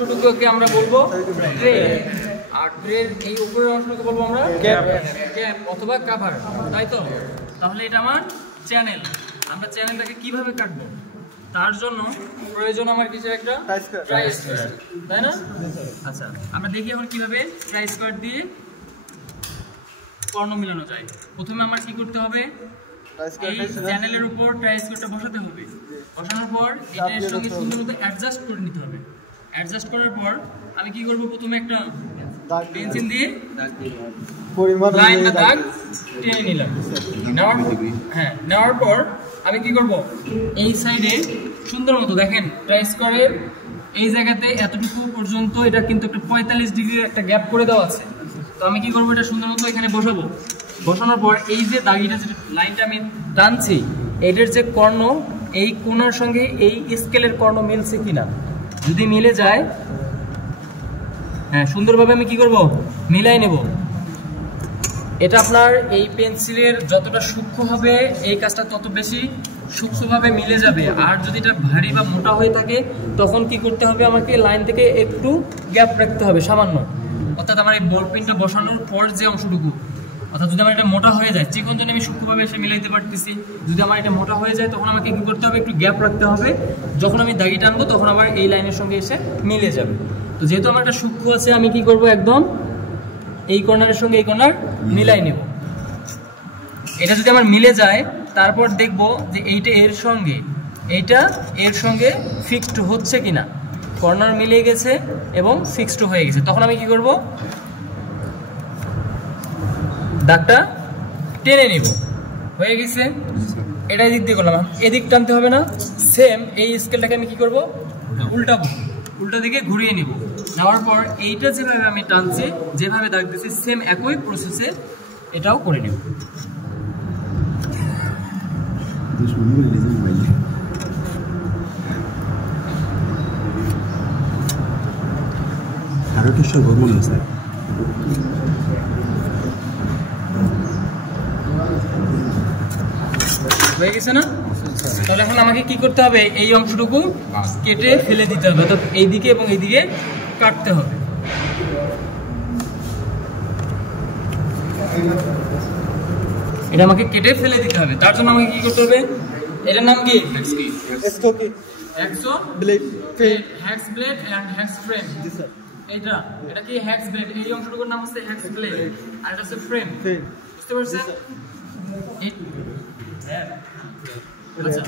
অংশটুকুকে আমরা বলবো ট্রে, আর ট্রের এই উপরের অংশটুকু বলবো আমরা ক্যাপ অথবা কভার, তাই তো? তাহলে এটা আমার চ্যানেল। আমরা চ্যানেলটাকে কিভাবে কাটবো, তার জন্য প্রয়োজন আমার কিছু একটা ট্রাই স্কোয়ার, তাই না? আচ্ছা, আমরা দেখি এখন কিভাবে ট্রাই স্কোয়ার দিয়ে কর্ণ মিলানো যায়। প্রথমে আমার কি করতে হবে, এই চ্যানেলের উপর ট্রাই স্কোয়ারটা বসাতে হবে। বসানোর পর এটার সঙ্গে সুন্দর মতো অ্যাডজাস্ট করে নিতে হবে। অ্যাডজাস্ট করার পর আমি কি করব, প্রথমে একটা পেন্সিল দিয়ে লাইন বা দাগ টেনে নিলাম। নেওয়ার পর আমি কি করব, এই সাইডে সুন্দর মতো দেখেন ট্রাই স্কোয়ারের এই জায়গাতে এতটুকু পর্যন্ত এটা কিন্তু একটা 45 ডিগ্রির একটা গ্যাপ করে দেওয়া আছে। তো আমি কি করব, এটা সুন্দর মতো এখানে বসাবো। বসানোর পর এই যে দাগিটা, যে লাইনটা আমি টানছি, এটার যে কর্ণ, এই কোণার সঙ্গে এই স্কেলের কর্ণ মিলছে কিনা, যদি মিলে যায়, হ্যাঁ, সুন্দরভাবে আমি কি করব, মিলাই নেব। এটা আপনার এই পেন্সিলের যতটা সূক্ষ্ম হবে এই কাজটা তত বেশি সূক্ষ্মভাবে মিলে যাবে। আর যদি এটা ভারী বা মোটা হয়ে থাকে তখন কি করতে হবে, আমাকে লাইন থেকে একটু গ্যাপ রাখতে হবে সামান্য। অর্থাৎ আমার এই বল পেনটা বসানোর পর যে অংশটুকু, অর্থাৎ যদি আমার এটা মোটা হয়ে যায়, চিকন জন্য আমি সূক্ষ্মভাবে এসে মিলাইতে পারতেছি, যদি আমার এটা মোটা হয়ে যায় তখন আমাকে কি করতে হবে, একটু গ্যাপ রাখতে হবে। যখন আমি দাগি টানবো তখন আবার এই লাইনের সঙ্গে এসে মিলে যাবে। তো যেহেতু আমার একটা সূক্ষ্ম আছে, আমি কি করব, একদম এই কর্নারের সঙ্গে এই কর্নার মিলাই নেব। এটা যদি আমার মিলে যায়, তারপর দেখব যে এইটা এর সঙ্গে ফিক্সড হচ্ছে কিনা, কর্নার মিলে গেছে এবং ফিক্সড হয়ে গেছে। তখন আমি কি করব, দাগটা টেনে নিব। হয়ে গেছে, এটা এদিক দিয়ে করলাম, এদিক টানতে হবে না। সেম এই স্কেলটাকে আমি কি করব, উল্টা দিকে ঘুরিয়ে নিব। নেওয়ার পর এইটা যেভাবে আমি টানছি, যেভাবে দাগ দিচ্ছি, সেম একই প্রসেসে এটাও করে নেব। হয়ে গেছে না? তাহলে এখন আমাকে কি করতে হবে, এই অংশটুকু কেটে ফেলে দিতে হবে, অর্থাৎ এইদিকে এবং এইদিকে কাটতে হবে। এটা আমাকে কেটে ফেলে দিতে হবে। তার জন্য আমাকে কি করতে হবে, এটার নাম কি, hacksaw blade and hacksaw frame. এটা কি হ্যাক্স ব্লেড, এই অংশটুকুর নাম হচ্ছে হ্যাক্স ব্লেড, আর এটা হচ্ছে ফ্রেম। বুঝতে পারছেন? আচ্ছা,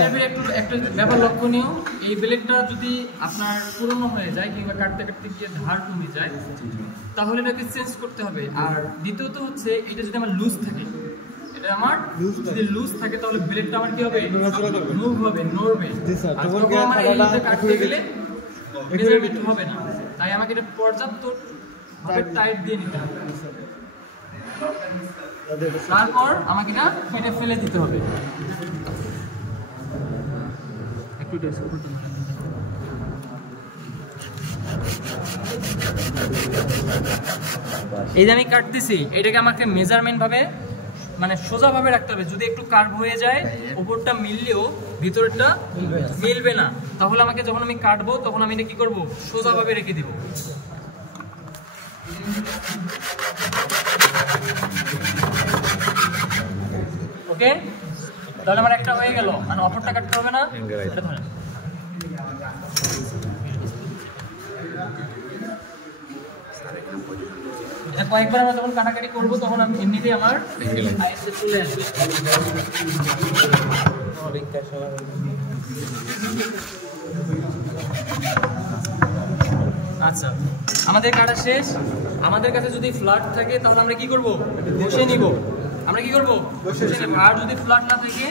এটা একটা ব্যাপার লক্ষণীয়, এই ব্লেডটা যদি আপনার পুরনো হয়ে যায় কিংবা কাটতে কাটতে গিয়ে ধার কমে যায়, তাহলে এটাকে চেঞ্জ করতে হবে। আর দ্বিতীয়ত হচ্ছে, এটা যদি আমার লুজ থাকে, এটা আমার যদি লুজ থাকে তাহলে ব্লেডটা আমার কি হবে, মুভ হবে, নড়বে। আর তখন আমার এইটা কাটতে গেলে মেজারমেন্ট হবে না। তাই আমাকে এটা পর্যাপ্ত ভাবে টাইট দিয়ে নিতে হবে। তারপর আমাকে এটা কেটে ফেলে দিতে হবে। এই যে আমি কাটতেছি, এটাকে আমাকে মেজারমেন্ট ভাবে, মানে সোজা ভাবে রাখতে হবে। যদি একটু কার্ভ হয়ে যায়, উপরটা মিললেও ভিতরটা মিলবে না, তাহলে আমাকে যখন আমি কাটবো তখন আমি এটা কি করবো, সোজা ভাবে রেখে দিব। ওকে, তাহলে আমার একটা হয়ে গেল, মানে অপরটা কাটতে হবে না। এটা ধরেন, এটা কয়েকবার আমরা যখন কাটাকাটি করবো তখন আমি এমনিতেই আমার আইএসএ চলে আসবে। আচ্ছা, আমাদের কাটা শেষ। আমাদের কাছে যদি ফ্ল্যাট থাকে তাহলে আমরা কি করব, বসে নিব। আমরা কি করব, বসে নিব। আর যদি ফ্ল্যাট না থাকে